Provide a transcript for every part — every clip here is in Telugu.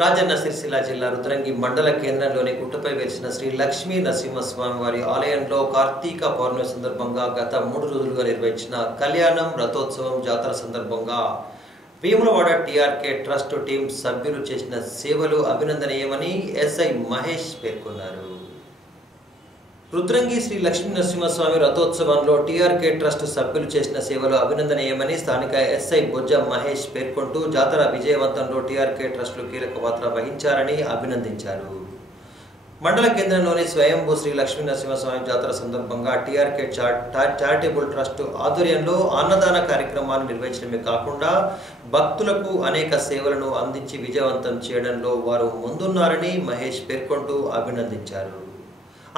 రాజన్న సిరిసిల్ల జిల్లా రుద్రంగి మండల కేంద్రంలోని గుట్టపై వెలిసిన శ్రీ లక్ష్మీ నరసింహస్వామి వారి ఆలయంలో కార్తీక పౌర్ణమి సందర్భంగా గత 3 రోజులుగా నిర్వహించిన కళ్యాణం రథోత్సవం జాతర సందర్భంగా వేములవాడ టీఆర్కే ట్రస్ట్ టీం సభ్యులు చేసిన సేవలు అభినందనీయమని ఎస్ఐ మహేష్ పేర్కొన్నారు. రుద్రంగి శ్రీ లక్ష్మీ నరసింహస్వామి రథోత్సవంలో టీఆర్కే ట్రస్ట్ సభ్యులు చేసిన సేవలు అభినందనీయమని స్థానిక ఎస్ఐ బొజ్జ మహేష్ పేర్కొంటూ జాతర విజయవంతంలో టీఆర్కే ట్రస్టులు కీలక పాత్ర వహించారని అభినందించారు. మండల కేంద్రంలోని స్వయంభూ శ్రీ లక్ష్మీ నరసింహస్వామి జాతర సందర్భంగా టీఆర్కే చారిటబుల్ ట్రస్ట్ ఆధ్వర్యంలో అన్నదాన కార్యక్రమాన్ని నిర్వహించడమే కాకుండా భక్తులకు అనేక సేవలను అందించి విజయవంతం చేయడంలో వారు ముందున్నారని మహేష్ పేర్కొంటూ అభినందించారు.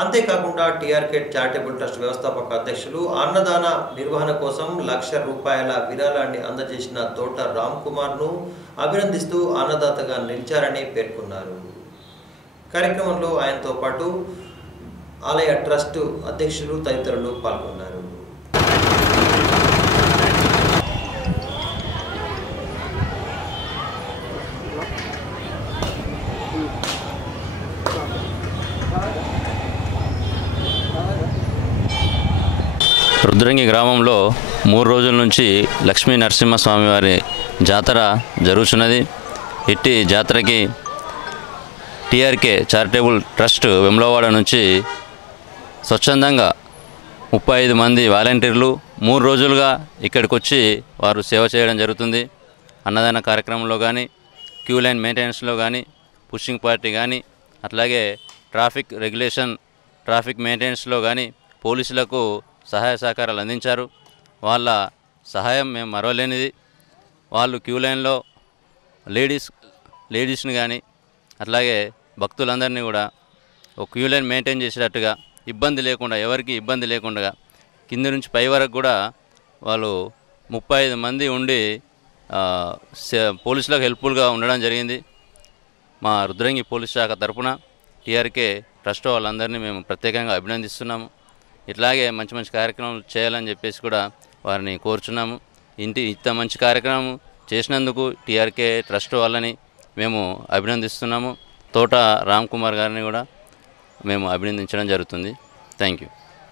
అంతేకాకుండా టీఆర్కే చారిటబుల్ ట్రస్ట్ వ్యవస్థాపక అధ్యక్షులు అన్నదాన నిర్వహణ కోసం ₹1,00,000 విరాళాన్ని అందజేసిన తోట రామ్ కుమార్ను అభినందిస్తూ అన్నదాతగా నిలిచారని పేర్కొన్నారు. కార్యక్రమంలో ఆయనతో పాటు ఆలయ ట్రస్ట్ అధ్యక్షులు తదితరులు పాల్గొన్నారు. రుద్రంగి గ్రామంలో 3 రోజుల నుంచి లక్ష్మీ నరసింహస్వామి వారి జాతర జరుగుతున్నది. ఇట్టి జాతరకి టీఆర్కే చారిటబుల్ ట్రస్ట్ వేములవాడ నుంచి స్వచ్ఛందంగా 35 మంది వాలంటీర్లు 3 రోజులుగా ఇక్కడికి వచ్చి వారు సేవ చేయడం జరుగుతుంది. అన్నదాన కార్యక్రమంలో కానీ, క్యూ లైన్ మెయింటెనెన్స్లో కానీ, పుషింగ్ పార్టీ కానీ, అట్లాగే ట్రాఫిక్ రెగ్యులేషన్, ట్రాఫిక్ మెయింటెనెన్స్లో కానీ పోలీసులకు సహాయ సహకారాలు అందించారు. వాళ్ళ సహాయం మేము మరవలేనిది. వాళ్ళు క్యూ లైన్లో లేడీస్ని కానీ అట్లాగే భక్తులందరినీ కూడా ఒక క్యూ లైన్ మెయింటైన్ చేసేటట్టుగా ఇబ్బంది లేకుండా, ఎవరికి ఇబ్బంది లేకుండా కింది నుంచి పై వరకు కూడా వాళ్ళు 35 మంది ఉండి పోలీసులకు హెల్ప్ఫుల్గా ఉండడం జరిగింది. మా రుద్రంగి పోలీస్ శాఖ తరఫున టీఆర్కే ట్రస్ట్ వాళ్ళందరినీ మేము ప్రత్యేకంగా అభినందిస్తున్నాము. ఇట్లాగే మంచి మంచి కార్యక్రమాలు చేయాలని చెప్పేసి కూడా వారిని కోరుచున్నాము. ఇంత మంచి కార్యక్రమం చేసినందుకు టీఆర్కే ట్రస్ట్ వాళ్ళని మేము అభినందిస్తున్నాము. తోట రామ్ కుమార్ గారిని కూడా మేము అభినందించడం జరుగుతుంది. Thank you.